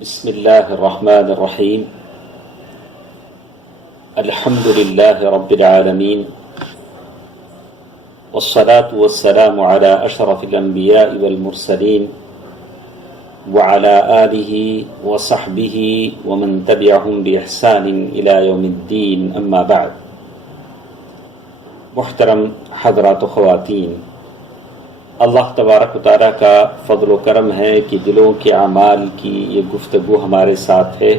بسم الله الرحمن الرحيم الحمد لله رب العالمين والصلاة والسلام على أشرف الأنبياء والمرسلين وعلى آله وصحبه ومن تبعهم بإحسان إلى يوم الدين أما بعد. محترم حضرات و خواتین، اللہ تبارک و تعالیٰ کا فضل و کرم ہے کہ دلوں کے اعمال کی یہ گفتگو ہمارے ساتھ ہے،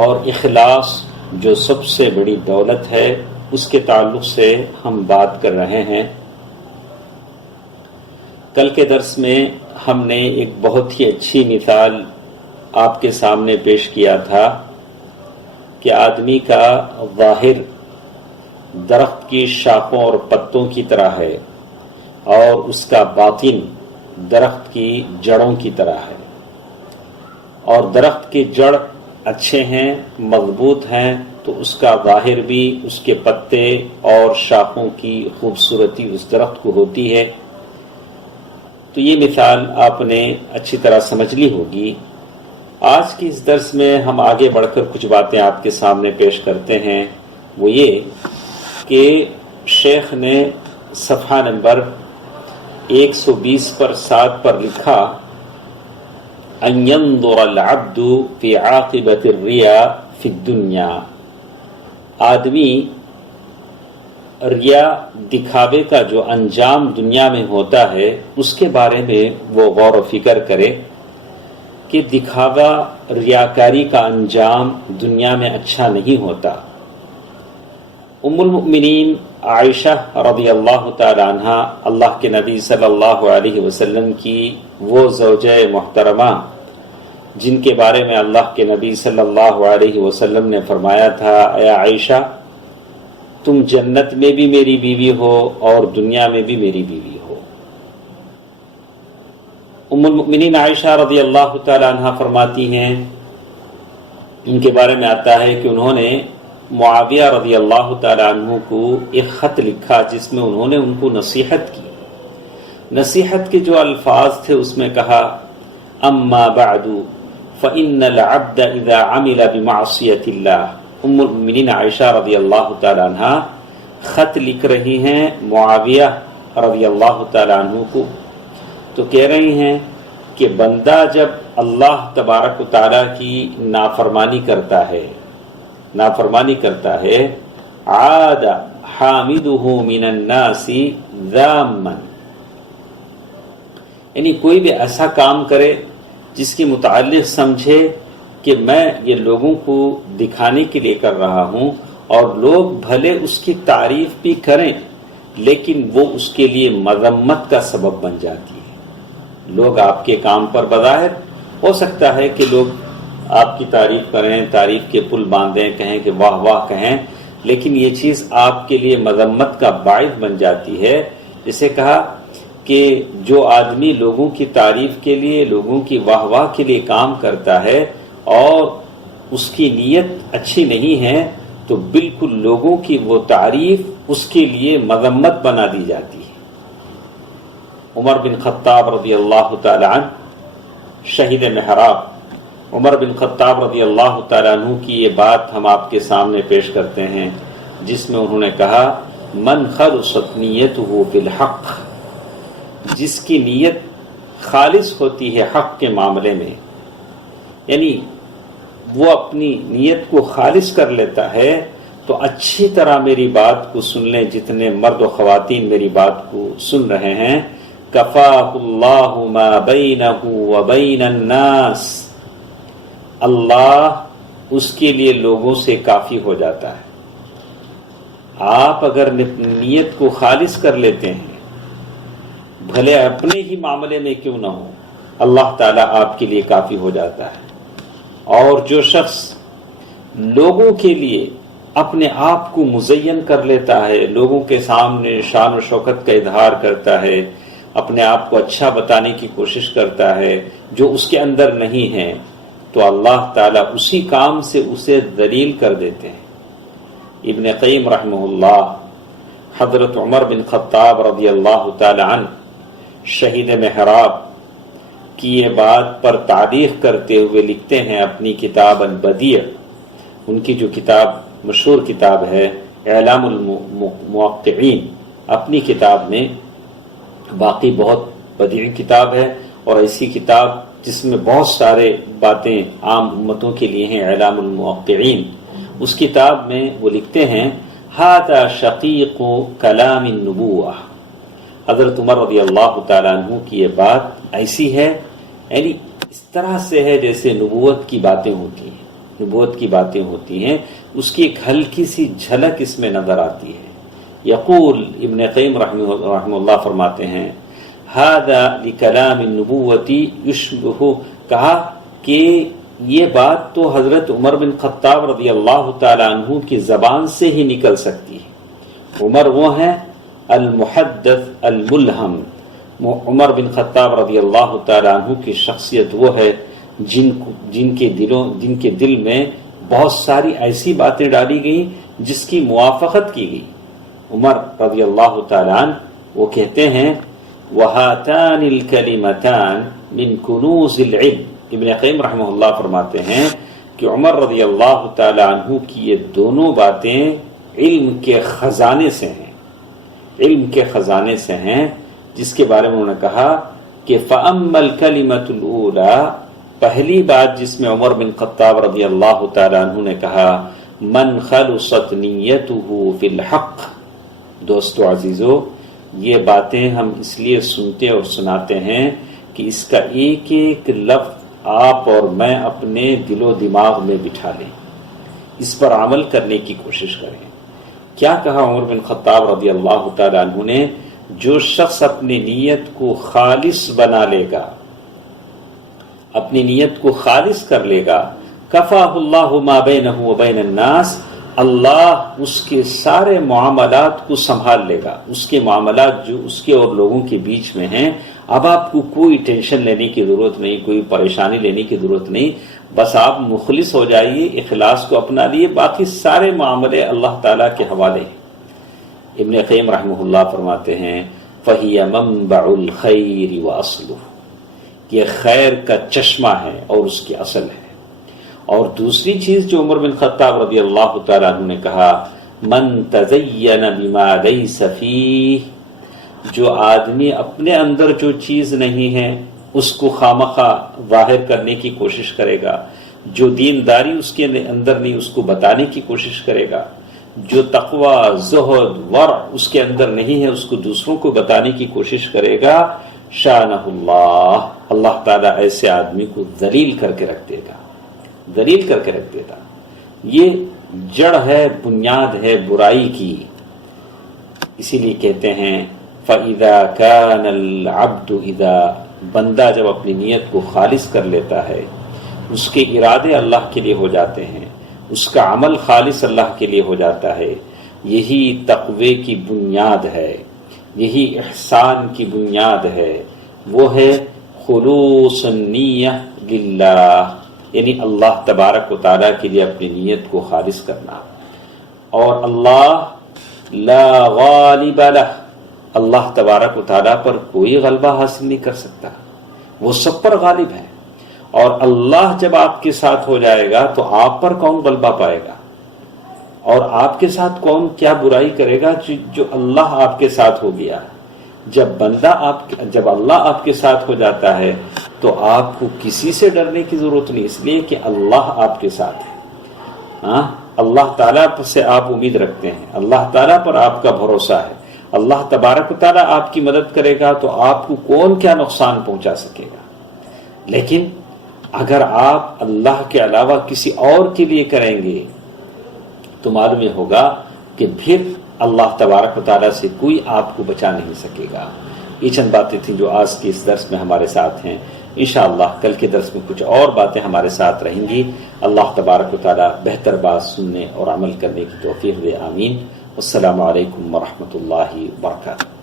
اور اخلاص جو سب سے بڑی دولت ہے اس کے تعلق سے ہم بات کر رہے ہیں۔ کل کے درس میں ہم نے ایک بہت ہی اچھی مثال آپ کے سامنے پیش کیا تھا کہ آدمی کا ظاہر درخت کی شاخوں اور پتوں کی طرح ہے اور اس کا باطن درخت کی جڑوں کی طرح ہے، اور درخت کے جڑ اچھے ہیں، مضبوط ہیں، تو اس کا ظاہر بھی، اس کے پتے اور شاخوں کی خوبصورتی اس درخت کو ہوتی ہے۔ تو یہ مثال آپ نے اچھی طرح سمجھ لی ہوگی۔ آج کی اس درس میں ہم آگے بڑھ کر کچھ باتیں آپ کے سامنے پیش کرتے ہیں۔ وہ یہ کہ شیخ نے صفحہ نمبر 120 پر 7 پر لکھا ان ينظر العبد في عاقبة الرياء في الدنيا، آدمی ریا دکھاوے کا جو انجام دنیا میں ہوتا ہے اس کے بارے میں وہ غور و فکر کرے کہ دکھاوا، ریاکاری کا انجام دنیا میں اچھا نہیں ہوتا۔ ام المؤمنین عائشہ رضی اللہ تعالی عنہ، اللہ کے نبی صلی اللہ علیہ وسلم کی وہ زوجہ محترمہ جن کے بارے میں اللہ کے نبی صلی اللہ علیہ وسلم نے فرمایا تھا، اے عائشہ تم جنت میں بھی میری بیوی ہو اور دنیا میں بھی میری بیوی ہو۔ ام المؤمنین عائشہ رضی اللہ تعالی عنہ فرماتی ہیں، ان کے بارے میں آتا ہے کہ انہوں نے معاویہ رضی اللہ تعالیٰ عنہ کو ایک خط لکھا جس میں انہوں نے ان کو نصیحت کی۔ نصیحت کے جو الفاظ تھے اس میں کہا، اما بعد فإن العبد اذا عمل بمعصیت اللہ۔ ام المؤمنین عائشہ رضی اللہ تعالیٰ عنہ خط لکھ رہی ہیں معاویہ رضی اللہ تعالیٰ عنہ کو، تو کہہ رہی ہیں کہ بندہ جب اللہ تبارک و تعالیٰ کی نافرمانی کرتا ہے عاد حامدہ من الناس ذاما، یعنی کوئی بھی ایسا کام کرے جس کے متعلق سمجھے کہ میں یہ لوگوں کو دکھانے کے لیے کر رہا ہوں، اور لوگ بھلے اس کی تعریف بھی کریں لیکن وہ اس کے لیے مذمت کا سبب بن جاتی ہے۔ لوگ آپ کے کام پر بظاہر ہو سکتا ہے کہ لوگ آپ کی تعریف کریں، تعریف کے پل باندھیں، کہیں کہ واہ واہ کہیں، لیکن یہ چیز آپ کے لیے مذمت کا باعث بن جاتی ہے۔ جسے کہا کہ جو آدمی لوگوں کی تعریف کے لیے، لوگوں کی واہ واہ کے لیے کام کرتا ہے اور اس کی نیت اچھی نہیں ہے، تو بالکل لوگوں کی وہ تعریف اس کے لیے مذمت بنا دی جاتی ہے۔ عمر بن خطاب رضی اللہ تعالی عنہ، شہید محراب عمر بن خطاب رضی اللہ تعالیٰ عنہ کی یہ بات ہم آپ کے سامنے پیش کرتے ہیں، جس میں انہوں نے کہا، من خلصت نیتہ فی الحق، جس کی نیت خالص ہوتی ہے حق کے معاملے میں، یعنی وہ اپنی نیت کو خالص کر لیتا ہے، تو اچھی طرح میری بات کو سن لیں، جتنے مرد و خواتین میری بات کو سن رہے ہیں، کفاہ اللہ ما بینہ وبین الناس، اللہ اس کے لیے لوگوں سے کافی ہو جاتا ہے۔ آپ اگر نیت کو خالص کر لیتے ہیں، بھلے اپنے ہی معاملے میں کیوں نہ ہو، اللہ تعالیٰ آپ کے لیے کافی ہو جاتا ہے۔ اور جو شخص لوگوں کے لیے اپنے آپ کو مزین کر لیتا ہے، لوگوں کے سامنے شان و شوکت کا اظہار کرتا ہے، اپنے آپ کو اچھا بتانے کی کوشش کرتا ہے جو اس کے اندر نہیں ہے، تو اللہ تعالیٰ اسی کام سے اسے ذلیل کر دیتے ہیں۔ ابن قیم رحمہ اللہ، حضرت عمر بن خطاب رضی اللہ تعالی عنہ، شہید محراب، کی یہ بات پر تعلیق کرتے ہوئے لکھتے ہیں اپنی کتاب البدیع، ان کی جو کتاب مشہور کتاب ہے اعلام الموقعین، اپنی کتاب میں، باقی بہت بدیع کتاب ہے اور ایسی کتاب جس میں بہت سارے باتیں عام امتوں کے لیے ہیں، اعلام الموقعین، اس کتاب میں وہ لکھتے ہیں ھذا شقیق کلام النبوہ، حضرت عمر رضی اللہ تعالیٰ عنہ کی یہ بات ایسی ہے، یعنی اس طرح سے ہے جیسے نبوت کی باتیں ہوتی ہیں، نبوت کی باتیں ہوتی ہیں، اس کی ایک ہلکی سی جھلک اس میں نظر آتی ہے۔ یقول ابن قیم رحمہ اللہ فرماتے ہیں ھذا لکلام النبوۃ یشبہ، کہا کہ یہ بات تو حضرت عمر بن خطاب رضی اللہ تعالیٰ عنہ کی زبان سے ہی نکل سکتی ہے۔ عمر وہ ہیں المحدث الملہم، عمر بن خطاب رضی اللہ تعالیٰ عنہ کی شخصیت وہ ہے جن کے دل میں بہت ساری ایسی باتیں ڈالی گئیں جس کی موافقت کی گئی۔ عمر رضی اللہ تعالیٰ عنہ وہ کہتے ہیں وَهَاتَانِ الْكَلِمَتَانِ مِنْ كُنُوزِ الْعِلْمِ، ابن قیم رحمہ اللہ فرماتے ہیں کہ عمر رضی اللہ تعالیٰ عنہ کی یہ دونوں باتیں علم کے خزانے سے ہیں، علم کے خزانے سے ہیں، جس کے بارے میں انہوں نے کہا کہ فَأَمَّا الْكَلِمَةُ الْأُولَى، پہلی بات جس میں عمر بن خطاب رضی اللہ تعالیٰ عنہ نے کہا مَنْ خَلُصَتْ نِيَّتُهُ فِي الْحَقِّ، دوستو عزیزو یہ باتیں ہم اس لیے سنتے اور سناتے ہیں کہ اس کا ایک ایک لفظ آپ اور میں اپنے دل و دماغ میں بٹھا لیں، اس پر عمل کرنے کی کوشش کریں۔ کیا کہا عمر بن خطاب رضی اللہ تعالیٰ عنہ نے؟ جو شخص اپنی نیت کو خالص بنا لے گا، اپنی نیت کو خالص کر لے گا، کفاہ اللہ ما بینہ و بین الناس، اللہ اس کے سارے معاملات کو سنبھال لے گا، اس کے معاملات جو اس کے اور لوگوں کے بیچ میں ہیں، اب آپ کو کوئی ٹینشن لینے کی ضرورت نہیں، کوئی پریشانی لینے کی ضرورت نہیں، بس آپ مخلص ہو جائیے، اخلاص کو اپنا لیے، باقی سارے معاملے اللہ تعالیٰ کے حوالے ہیں۔ ابن قیم رحمہ اللہ فرماتے ہیں فَهِيَ مَنبَعُ الْخَيْرِ وَأَصْلُهُ، یہ خیر کا چشمہ ہے اور اس کی اصل ہے۔ اور دوسری چیز جو عمر بن خطاب رضی اللہ تعالیٰ عنہ نے کہا مَن تَزَيَّنَ بِمَا لَيْسَ فِيهِ، جو آدمی اپنے اندر جو چیز نہیں ہے اس کو خامخواہ ظاہر کرنے کی کوشش کرے گا، جو دینداری اس کے اندر نہیں اس کو بتانے کی کوشش کرے گا، جو تقوی، زہد، ورع اس کے اندر نہیں ہے اس کو دوسروں کو بتانے کی کوشش کرے گا، شانہ اللہ، اللہ تعالیٰ ایسے آدمی کو ذلیل کر کے رکھ دے گا، ذلیل کر کے رکھ دیتا۔ یہ جڑ ہے، بنیاد ہے برائی کی۔ اسی لیے کہتے ہیں فَإِذَا كَانَ الْعَبْدُ إِذَا، بندہ جب اپنی نیت کو خالص کر لیتا ہے، اس کے ارادے اللہ کے لیے ہو جاتے ہیں، اس کا عمل خالص اللہ کے لیے ہو جاتا ہے، یہی تقوی کی بنیاد ہے، یہی احسان کی بنیاد ہے، وہ ہے خلوص النیہ للہ، یعنی اللہ تبارک و تعالیٰ کے لیے اپنی نیت کو خالص کرنا۔ اور اللہ لا غالب لہ، اللہ تبارک و تعالیٰ پر کوئی غلبہ حاصل نہیں کر سکتا، وہ سب پر غالب ہے۔ اور اللہ جب آپ کے ساتھ ہو جائے گا تو آپ پر کون غلبہ پائے گا؟ اور آپ کے ساتھ کون کیا برائی کرے گا جو اللہ آپ کے ساتھ ہو گیا؟ جب اللہ آپ کے ساتھ ہو جاتا ہے تو آپ کو کسی سے ڈرنے کی ضرورت نہیں، اس لیے کہ اللہ آپ کے ساتھ ہے۔ ہاں، اللہ تعالیٰ سے آپ امید رکھتے ہیں، اللہ تعالیٰ پر آپ کا بھروسہ ہے، اللہ تبارک و تعالیٰ آپ کی مدد کرے گا تو آپ کو کون کیا نقصان پہنچا سکے گا۔ لیکن اگر آپ اللہ کے علاوہ کسی اور کے لیے کریں گے تو معلوم یہ ہوگا کہ پھر اللہ تبارک و تعالیٰ سے کوئی آپ کو بچا نہیں سکے گا۔ یہ چند باتیں تھیں جو آج کے اس درس میں ہمارے ساتھ ہیں۔ انشاءاللہ کل کے درس میں کچھ اور باتیں ہمارے ساتھ رہیں گی۔ اللہ تبارک و تعالیٰ بہتر بات سننے اور عمل کرنے کی توفیق دے، آمین۔ السلام علیکم ورحمۃ اللہ وبرکاتہ۔